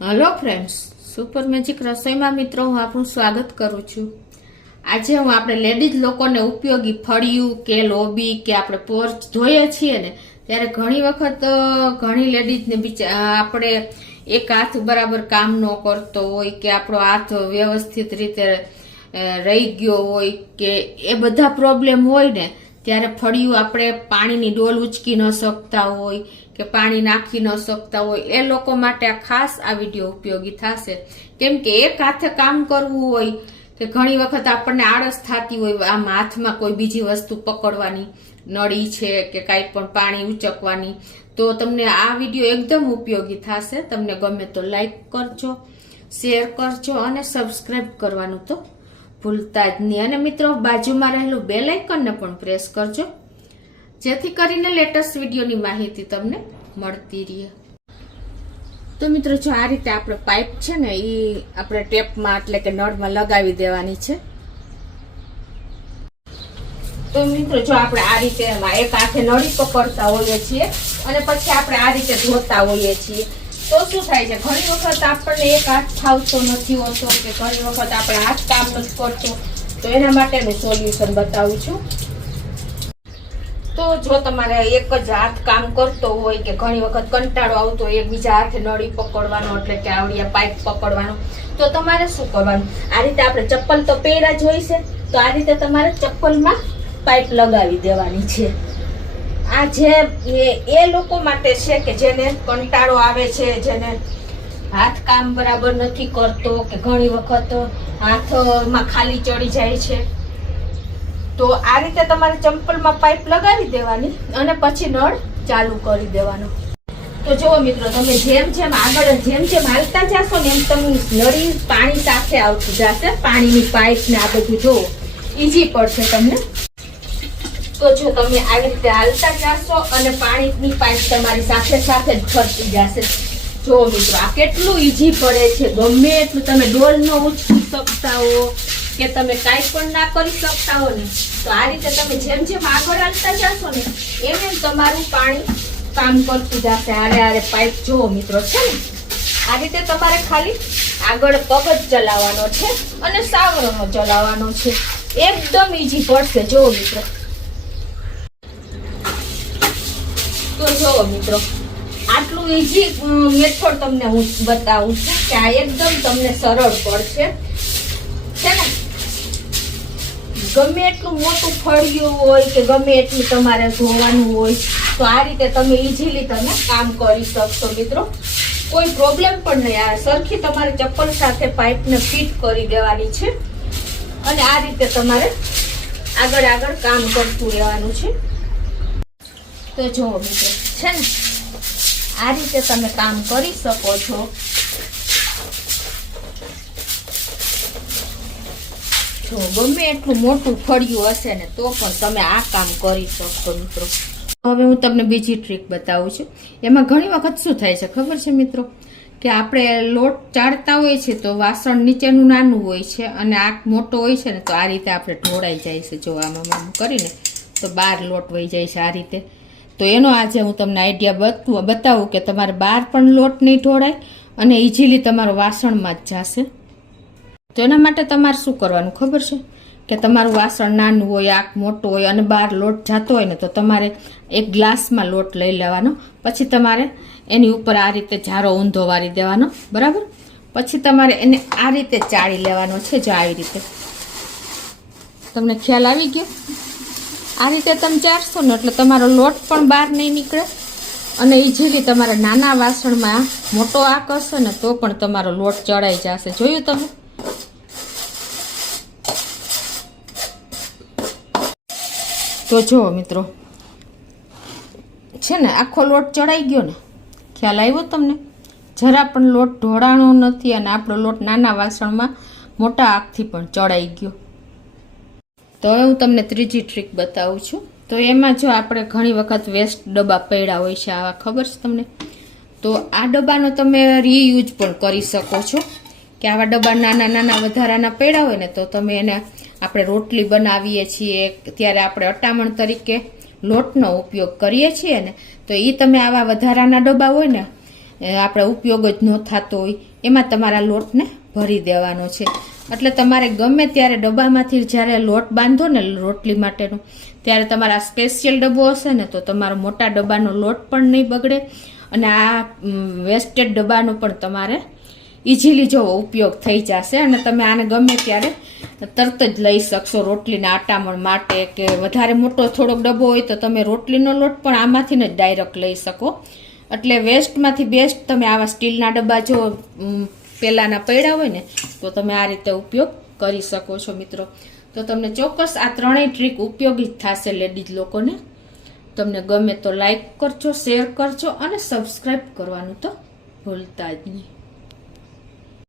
Hello friends, super magic રસોઈમાં મિત્રો હું આપનું સ્વાગત કરું છું. આજે હું આપણે લેડીઝ લોકોને ઉપયોગી ફળિયું કે લોબી કે આપણે પોર્ચ ધોઈએ છીએ ને ત્યારે ઘણી વખત ઘણી લેડીઝને આપણે એક હાથ બરાબર કામ ન કરતો હોય કે આપણો હાથ વ્યવસ્થિત રીતે રહી ગયો હોય કે એ બધા પ્રોબ્લેમ હોય ને ત્યારે ફળિયું આપણે પાણીની ડોલ ઉચકી ન શકતા હોય કે પાણી નાખી ન શકતા હોય એ લોકો માટે ખાસ આ વિડીયો ઉપયોગી થશે. કેમ કે એક હાથે કામ કરવું હોય કે ઘણી વખત આપણને આળસ થતી હોય આમ હાથમાં કોઈ બીજી વસ્તુ પકડવાની, નળી છે કે કાંઈ પણ પાણી ઉચકવાની, તો તમને આ વિડીયો એકદમ ઉપયોગી થશે. તમને ગમે તો લાઈક કરજો, શેર કરજો અને સબસ્ક્રાઈબ કરવાનું તો ભૂલતા જ નહીં. અને મિત્રો બાજુમાં રહેલું બેલ આઇકનને પણ પ્રેસ કરજો જેથી કરીને લેટેસ્ટ વિડીયોની માહિતી તમને મળતી રહે. તો મિત્રો જો આ રીતે આપણે પાઇપ છે ને એ આપણે ટેપમાં એટલે કે નળમાં લગાવી દેવાની છે. તો મિત્રો જો આપણે આ રીતે એક હાથે નળી પકડતા હોઈએ છીએ અને પછી આપણે આ રીતે ધોતા હોઈએ છીએ તો શું થાય છે, ઘણી વખત આપણને એક હાથ ફાવતો નથી હોતો કે ઘણી વખત આપણે હાથ કામ નથી કરતો. તો એના માટેનું સોલ્યુશન બતાવું છું. તો જો તમારે એક જ હાથ કામ કરતો હોય કે ઘણી વખત કંટાળો આવતો હોય એકબીજા હાથે નળી પકડવાનો એટલે કે આવડિયા પાઇપ પકડવાનો, તો તમારે શું કરવાનું, આ રીતે આપણે ચપ્પલ તો પહેર્યા જ હોય છે તો આ રીતે તમારે ચપ્પલમાં પાઇપ લગાવી દેવાની છે. આ જે એ લોકો માટે છે કે જેને કંટાળો આવે છે, જેને હાથ કામ બરાબર નથી કરતો કે ઘણી વખત હાથમાં ખાલી ચડી જાય છે. તો આ રીતે તમારે ચંપલમાં પાઇપ લગાવી દેવાની અને પછી નળ ચાલુ કરી દેવાનો. તો જુઓ મિત્રો, તમે જેમ જેમ આગળ જેમ હાલતા જશો ને એમ તમને નળી પાણી સાથે આવતું જશે. પાણીની પાઇપ ને આ બધું જુઓ ઈઝી પડશે તમને. તો જો તમે આવી રીતે હાલતા જશો અને પાણીની પાઇપ તમારી સાથે સાથે જ ફરતી જશે. જો મિત્રો આ કેટલું ઈઝી પડે છે. ગમે એટલું તમે ડોલ ન ઉચકી શકતા હો કે તમે કાંઈ પણ ના કરી શકતા હો ને તો આ રીતે તમે જેમ આગળ હાલતા જશો ને એમ તમારું પાણી કામ કરતું જશે. હારે પાઇપ જુઓ મિત્રો છે ને આ રીતે તમારે ખાલી આગળ પગ જ ચલાવવાનો છે અને સાવરણો ચલાવવાનો છે. એકદમ ઈઝી પડશે. જુઓ મિત્રો, તો જુઓ મિત્રો આટલું ઈઝી મેથડ તમને હું બતાવું છું કે આ એકદમ તમને સરળ પડશે છે ને. ગમે એટલું મોટું ફળિયું હોય કે ગમે એટલું તમારે ધોવાનું હોય તો આ રીતે તમે ઈઝીલી તમે કામ કરી શકશો મિત્રો. કોઈ પ્રોબ્લેમ પણ નહીં. આ સરખી તમારે ચપ્પલ સાથે પાઇપને ફિટ કરી દેવાની છે અને આ રીતે તમારે આગળ કામ કરતું રહેવાનું છે. તો જુઓ મિત્રો છે ને આ રીતે તમે કામ કરી શકો છો. જો ગમે એટલું મોટું ફળિયું હશે ને તો પણ તમે આ કામ કરી શકશો મિત્રો. હવે હું તમને બીજી ટ્રીક બતાવું છું. એમાં ઘણી વખત શું થાય છે ખબર છે મિત્રો, કે આપણે લોટ ચાળતા હોય છે તો વાસણ નીચેનું નાનું હોય છે અને આ મોટો હોય છે ને તો આ રીતે આપણે ઢોળાઈ જાય છે. જો આમાં કરીને તો બહાર લોટ વહી જાય છે આ રીતે. તો એનો આજે હું તમને આઈડિયા બતાવું કે તમારે બહાર પણ લોટ નહીં ઢોળાય અને ઇઝીલી તમારો વાસણમાં જ જશે. તો એના માટે તમારે શું કરવાનું ખબર છે કે તમારું વાસણ નાનું હોય, આંખ મોટો હોય અને બહાર લોટ જતો હોય ને તો તમારે એક ગ્લાસમાં લોટ લઈ લેવાનો. પછી તમારે એની ઉપર આ રીતે જારો ઊંધો વારી દેવાનો, બરાબર. પછી તમારે એને આ રીતે ચાળી લેવાનો છે. જો આવી રીતે તમને ખ્યાલ આવી ગયો. આ રીતે તમે ચારશો ને એટલે તમારો લોટ પણ બહાર નહીં નીકળે અને ઇઝીલી તમારા નાના વાસણમાં મોટો આંક હશે ને તો પણ તમારો લોટ ચડાઈ જશે. જોયું તમે? તો જુઓ મિત્રો છે ને આખો લોટ ચડાઈ ગયો ને, ખ્યાલ આવ્યો તમને? જરા પણ લોટ ઢોળાણો નથી અને આપણો લોટ નાના વાસણમાં મોટા આંખથી પણ ચડાઈ ગયો. તો હવે હું તમને ત્રીજી ટ્રીક બતાવું છું. તો એમાં જો આપણે ઘણી વખત વેસ્ટ ડબ્બા પડ્યા હોય છે આવા, ખબર છે તમને? તો આ ડબ્બાનો તમે રીયુઝ પણ કરી શકો છો કે આવા ડબ્બા નાના વધારાના પડ્યા હોય ને તો તમે એને આપણે રોટલી બનાવીએ છીએ ત્યારે આપણે અટામણ તરીકે લોટનો ઉપયોગ કરીએ છીએ ને તો એ તમે આવા વધારાના ડબ્બા હોય ને આપણે ઉપયોગ જ ન થતો હોય એમાં તમારા લોટને ભરી દેવાનો છે. એટલે તમારે ગમે ત્યારે ડબ્બામાંથી જ્યારે લોટ બાંધો ને રોટલી માટેનો, ત્યારે તમારા સ્પેશિયલ ડબ્બો હશે ને તો તમારો મોટા ડબ્બાનો લોટ પણ નહીં બગડે અને આ વેસ્ટેડ ડબ્બાનો પણ તમારે ઇઝીલી જો ઉપયોગ થઈ જશે અને તમે આને ગમે ત્યારે તરત જ લઈ શકશો રોટલીના આટામણ માટે, કે વધારે મોટો થોડોક ડબ્બો હોય તો તમે રોટલીનો લોટ પણ આમાંથી જ ડાયરેક્ટ લઈ શકો. એટલે વેસ્ટમાંથી બેસ્ટ તમે આવા સ્ટીલના ડબ્બા જો પહેલાંના પડ્યા હોય ને તો તમે આ રીતે ઉપયોગ કરી શકો છો મિત્રો. તો તમને ચોક્કસ આ ત્રણેય ટ્રીક ઉપયોગી થશે લેડીઝ લોકોને. તમને ગમે તો લાઈક કરજો, શેર કરજો અને સબસ્ક્રાઈબ કરવાનું તો ભૂલતા જ નહીં.